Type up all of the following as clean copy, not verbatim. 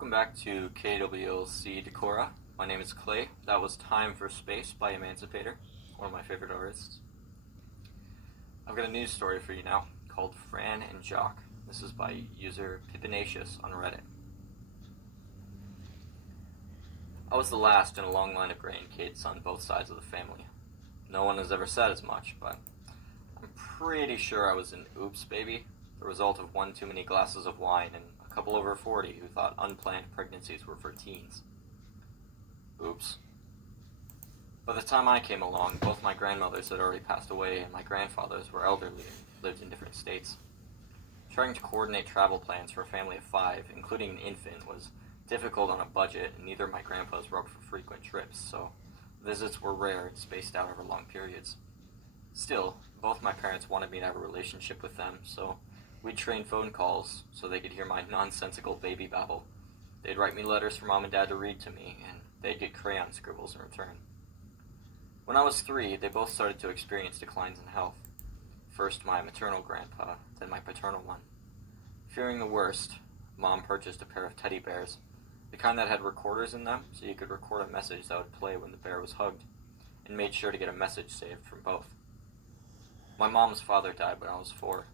Welcome back to KWLC Decora. My name is Clay. That was Time for Space by Emancipator, one of my favorite artists. I've got a news story for you now called Fran and Jock. This is by user Pippinacious on Reddit. I was the last in a long line of grandkids on both sides of the family. No one has ever said as much, but I'm pretty sure I was an oops baby, the result of one too many glasses of wine and a couple over 40 who thought unplanned pregnancies were for teens. Oops. By the time I came along, both my grandmothers had already passed away and my grandfathers were elderly and lived in different states. Trying to coordinate travel plans for a family of 5, including an infant, was difficult on a budget, and neither of my grandpas were up for frequent trips, so visits were rare and spaced out over long periods. Still, both my parents wanted me to have a relationship with them, so we'd train phone calls so they could hear my nonsensical baby babble. They'd write me letters for Mom and Dad to read to me, and they'd get crayon scribbles in return. When I was 3, they both started to experience declines in health. First my maternal grandpa, then my paternal one. Fearing the worst, Mom purchased a pair of teddy bears, the kind that had recorders in them so you could record a message that would play when the bear was hugged, and made sure to get a message saved from both. My mom's father died when I was 4.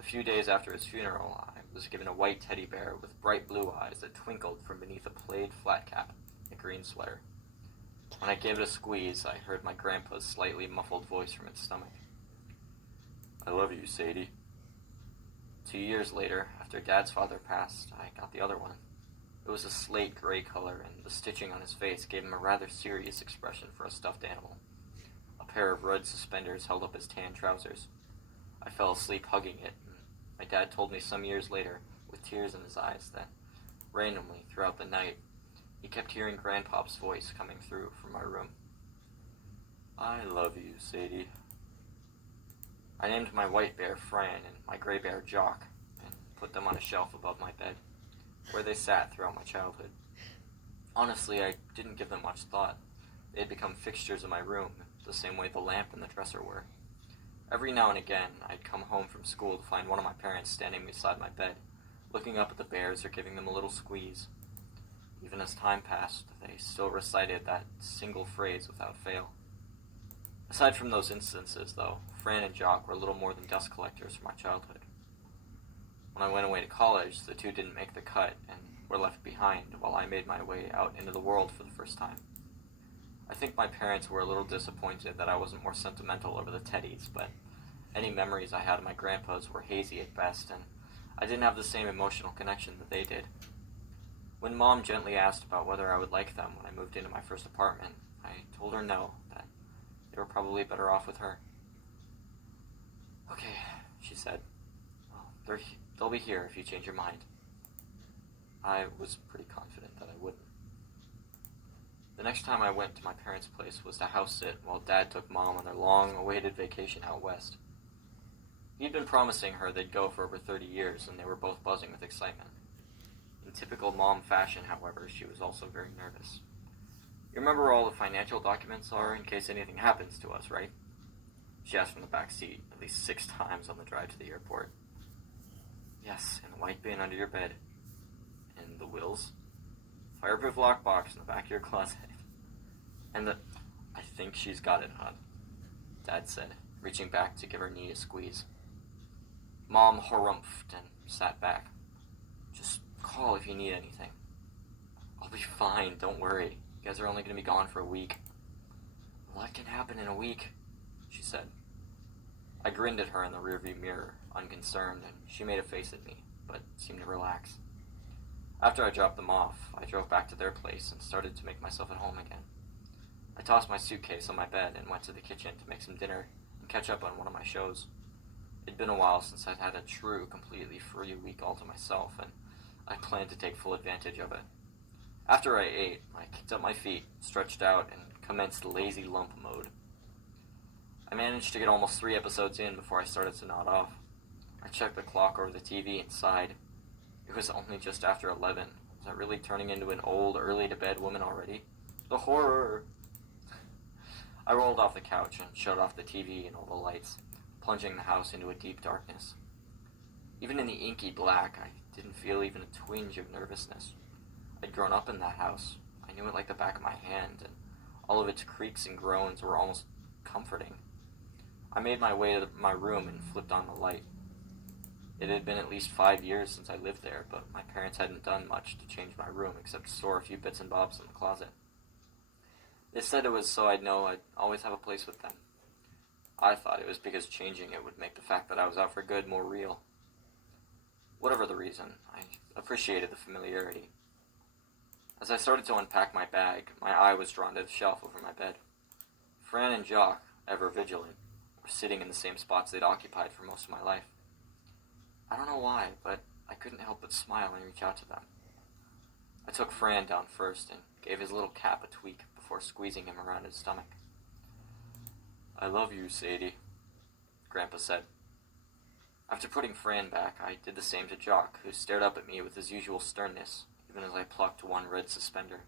A few days after his funeral, I was given a white teddy bear with bright blue eyes that twinkled from beneath a plaid flat cap and a green sweater. When I gave it a squeeze, I heard my grandpa's slightly muffled voice from its stomach. I love you, Sadie. 2 years later, after Dad's father passed, I got the other one. It was a slate gray color, and the stitching on his face gave him a rather serious expression for a stuffed animal. A pair of red suspenders held up his tan trousers. I fell asleep hugging it, and my dad told me some years later, with tears in his eyes, that randomly, throughout the night, he kept hearing Grandpop's voice coming through from my room. I love you, Sadie. I named my white bear Fran and my gray bear Jock, and put them on a shelf above my bed, where they sat throughout my childhood. Honestly, I didn't give them much thought. They had become fixtures in my room, the same way the lamp and the dresser were. Every now and again, I'd come home from school to find one of my parents standing beside my bed, looking up at the bears or giving them a little squeeze. Even as time passed, they still recited that single phrase without fail. Aside from those instances, though, Fran and Jock were little more than dust collectors from my childhood. When I went away to college, the two didn't make the cut and were left behind while I made my way out into the world for the first time. I think my parents were a little disappointed that I wasn't more sentimental over the teddies, but any memories I had of my grandpas were hazy at best, and I didn't have the same emotional connection that they did. When Mom gently asked about whether I would like them when I moved into my first apartment, I told her no, that they were probably better off with her. Okay, she said. Well, they'll be here if you change your mind. I was pretty confident that I wouldn't. The next time I went to my parents' place was to house sit while Dad took Mom on their long-awaited vacation out west. He'd been promising her they'd go for over 30 years, and they were both buzzing with excitement. In typical Mom fashion, however, she was also very nervous. You remember where all the financial documents are in case anything happens to us, right? She asked from the back seat at least 6 times on the drive to the airport. Yes, in the white bin under your bed. And the wills? Fireproof lockbox in the back of your closet. And I think she's got it, hon, Dad said, reaching back to give her knee a squeeze. Mom harumphed and sat back. Just call if you need anything. I'll be fine, don't worry. You guys are only going to be gone for a week. A lot can happen in a week, she said. I grinned at her in the rearview mirror, unconcerned, and she made a face at me, but seemed to relax. After I dropped them off, I drove back to their place and started to make myself at home again. I tossed my suitcase on my bed and went to the kitchen to make some dinner and catch up on one of my shows. It'd been a while since I'd had a true, completely free week all to myself, and I planned to take full advantage of it. After I ate, I kicked up my feet, stretched out, and commenced lazy lump mode. I managed to get almost 3 episodes in before I started to nod off. I checked the clock over the TV and sighed. It was only just after 11. Was I really turning into an old, early-to-bed woman already? The horror! I rolled off the couch and shut off the TV and all the lights, plunging the house into a deep darkness. Even in the inky black, I didn't feel even a twinge of nervousness. I'd grown up in that house. I knew it like the back of my hand, and all of its creaks and groans were almost comforting. I made my way to my room and flipped on the light. It had been at least 5 years since I lived there, but my parents hadn't done much to change my room except store a few bits and bobs in the closet. They said it was so I'd know I'd always have a place with them. I thought it was because changing it would make the fact that I was out for good more real. Whatever the reason, I appreciated the familiarity. As I started to unpack my bag, my eye was drawn to the shelf over my bed. Fran and Jock, ever vigilant, were sitting in the same spots they'd occupied for most of my life. I don't know why, but I couldn't help but smile and reach out to them. I took Fran down first and gave his little cap a tweak before squeezing him around his stomach. I love you, Sadie, Grandpa said. After putting Fran back, I did the same to Jock, who stared up at me with his usual sternness, even as I plucked one red suspender.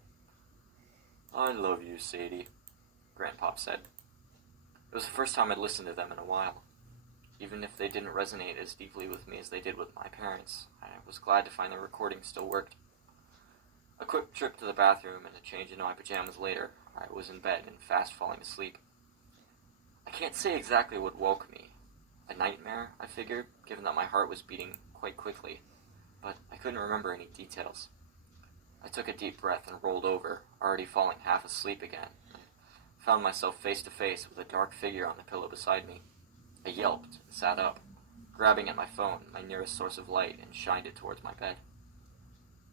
I love you, Sadie, Grandpop said. It was the first time I'd listened to them in a while. Even if they didn't resonate as deeply with me as they did with my parents, I was glad to find the recording still worked. A quick trip to the bathroom and a change into my pajamas later, I was in bed and fast falling asleep. I can't say exactly what woke me. A nightmare, I figured, given that my heart was beating quite quickly. but I couldn't remember any details. I took a deep breath and rolled over, already falling half asleep again, and found myself face to face with a dark figure on the pillow beside me. I yelped and sat up, grabbing at my phone, my nearest source of light, and shined it towards my bed.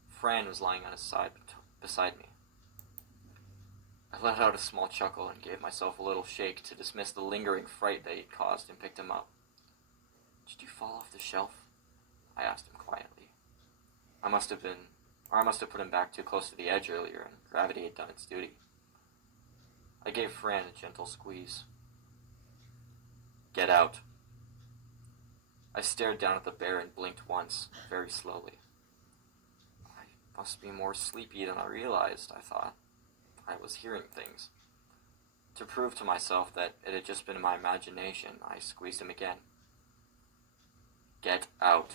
Fran was lying on his side beside me. I let out a small chuckle and gave myself a little shake to dismiss the lingering fright that he'd caused and picked him up. "Did you fall off the shelf?" I asked him quietly. I must have put him back too close to the edge earlier, and gravity had done its duty. I gave Fran a gentle squeeze. "Get out." I stared down at the bear and blinked once, very slowly. I must be more sleepy than I realized, I thought. I was hearing things. To prove to myself that it had just been my imagination, I squeezed him again. "Get out."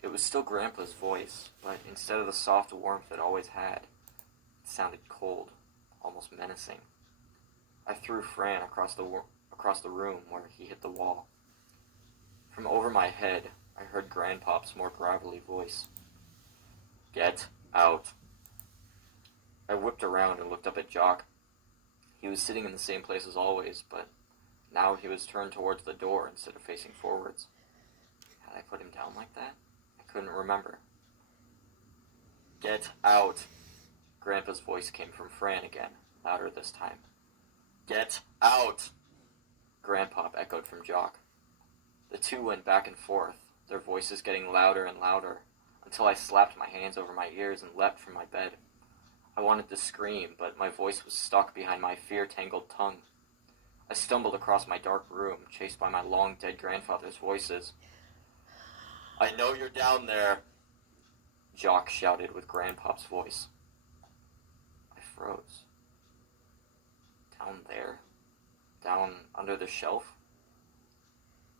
It was still Grandpa's voice, but instead of the soft warmth it always had, it sounded cold, almost menacing. I threw Fran across the room where he hit the wall. From over my head, I heard Grandpop's more gravelly voice. "Get out." I whipped around and looked up at Jock. He was sitting in the same place as always, but now he was turned towards the door instead of facing forwards. Had I put him down like that? I couldn't remember. "Get out." Grandpa's voice came from Fran again, louder this time. "Get out." Grandpop echoed from Jock. The two went back and forth, their voices getting louder and louder, until I slapped my hands over my ears and leapt from my bed. I wanted to scream, but my voice was stuck behind my fear-tangled tongue. I stumbled across my dark room, chased by my long-dead grandfather's voices. "I know you're down there," Jock shouted with Grandpop's voice. I froze. Down there? Down under the shelf?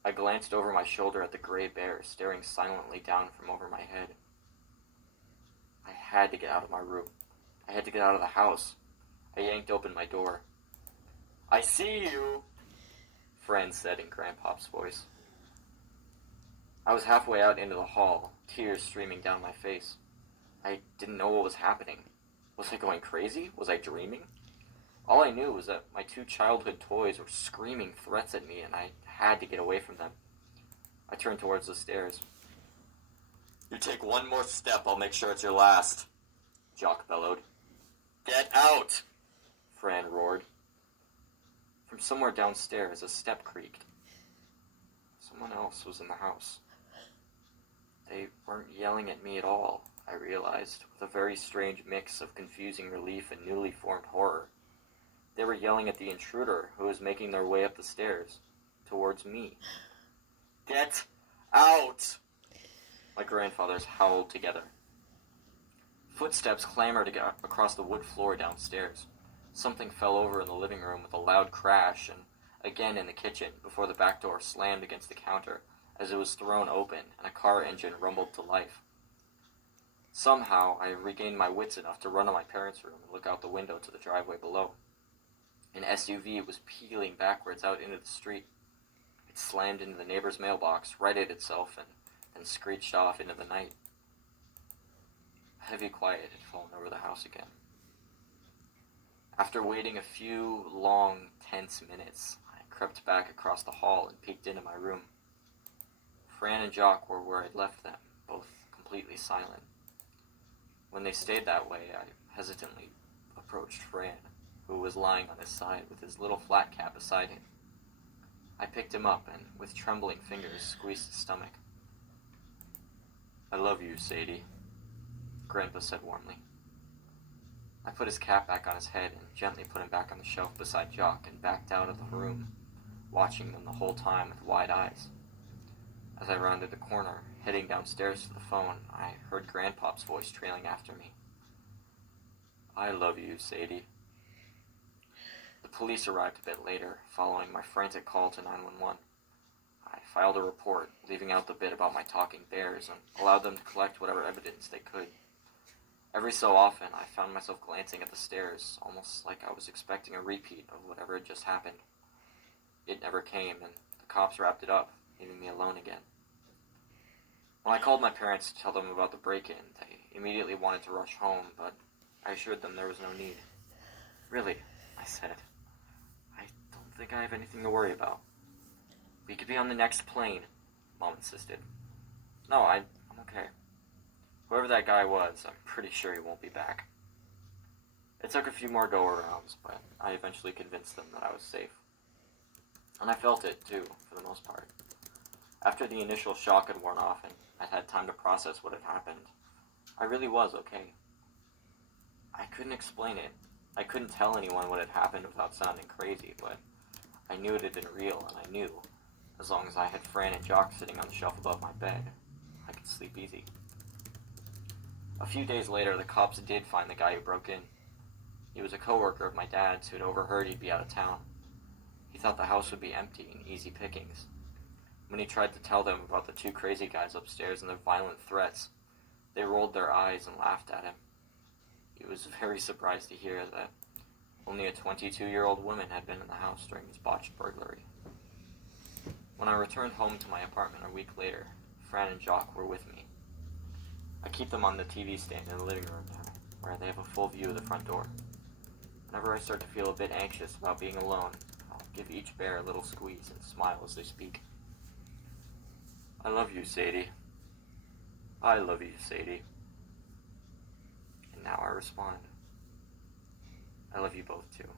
I glanced over my shoulder at the gray bear staring silently down from over my head. I had to get out of my room. I had to get out of the house. I yanked open my door. "I see you," Fran said in Grandpop's voice. I was halfway out into the hall, tears streaming down my face. I didn't know what was happening. Was I going crazy? Was I dreaming? All I knew was that my two childhood toys were screaming threats at me, and I had to get away from them. I turned towards the stairs. "You take one more step, I'll make sure it's your last," Jock bellowed. "Get out!" Fran roared. From somewhere downstairs, a step creaked. Someone else was in the house. They weren't yelling at me at all, I realized, with a very strange mix of confusing relief and newly formed horror. They were yelling at the intruder who was making their way up the stairs, towards me. "Get out!" My grandfathers howled together. Footsteps clamored across the wood floor downstairs. Something fell over in the living room with a loud crash, and again in the kitchen before the back door slammed against the counter as it was thrown open and a car engine rumbled to life. Somehow I regained my wits enough to run to my parents' room and look out the window to the driveway below. An SUV was peeling backwards out into the street. It slammed into the neighbor's mailbox, righted itself, and then screeched off into the night. A heavy quiet had fallen over the house again. After waiting a few long, tense minutes, I crept back across the hall and peeked into my room. Fran and Jock were where I'd left them, both completely silent. When they stayed that way, I hesitantly approached Fran, who was lying on his side with his little flat cap beside him. I picked him up and, with trembling fingers, squeezed his stomach. "I love you, Sadie," Grandpa said warmly. I put his cap back on his head and gently put him back on the shelf beside Jock and backed out of the room, watching them the whole time with wide eyes. As I rounded the corner, heading downstairs to the phone, I heard Grandpop's voice trailing after me. "I love you, Sadie." The police arrived a bit later, following my frantic call to 911. I filed a report, leaving out the bit about my talking bears, and allowed them to collect whatever evidence they could. Every so often, I found myself glancing at the stairs, almost like I was expecting a repeat of whatever had just happened. It never came, and the cops wrapped it up, leaving me alone again. When I called my parents to tell them about the break-in, they immediately wanted to rush home, but I assured them there was no need. Really, I said, I don't think I have anything to worry about. We could be on the next plane, Mom insisted. No, I'm okay. Whoever that guy was, I'm pretty sure he won't be back. It took a few more go-arounds, but I eventually convinced them that I was safe. And I felt it, too, for the most part. After the initial shock had worn off and I'd had time to process what had happened, I really was okay. I couldn't explain it. I couldn't tell anyone what had happened without sounding crazy, but I knew it had been real, and I knew, as long as I had Fran and Jock sitting on the shelf above my bed, I could sleep easy. A few days later, the cops did find the guy who broke in. He was a coworker of my dad's who had overheard he'd be out of town. He thought the house would be empty and easy pickings. When he tried to tell them about the two crazy guys upstairs and their violent threats, they rolled their eyes and laughed at him. He was very surprised to hear that only a 22-year-old woman had been in the house during his botched burglary. When I returned home to my apartment a week later, Fran and Jock were with me. I keep them on the TV stand in the living room now, where they have a full view of the front door. Whenever I start to feel a bit anxious about being alone, I'll give each bear a little squeeze and smile as they speak. I love you, Sadie. I love you, Sadie. And now I respond. I love you both, too.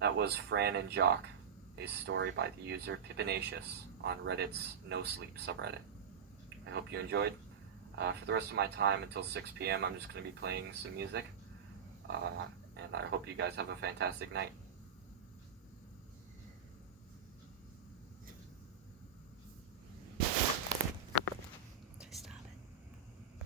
That was Fran and Jock, a story by the user Pippinacious on Reddit's No Sleep subreddit. I hope you enjoyed. For the rest of my time until 6 p.m., I'm just going to be playing some music. And I hope you guys have a fantastic night.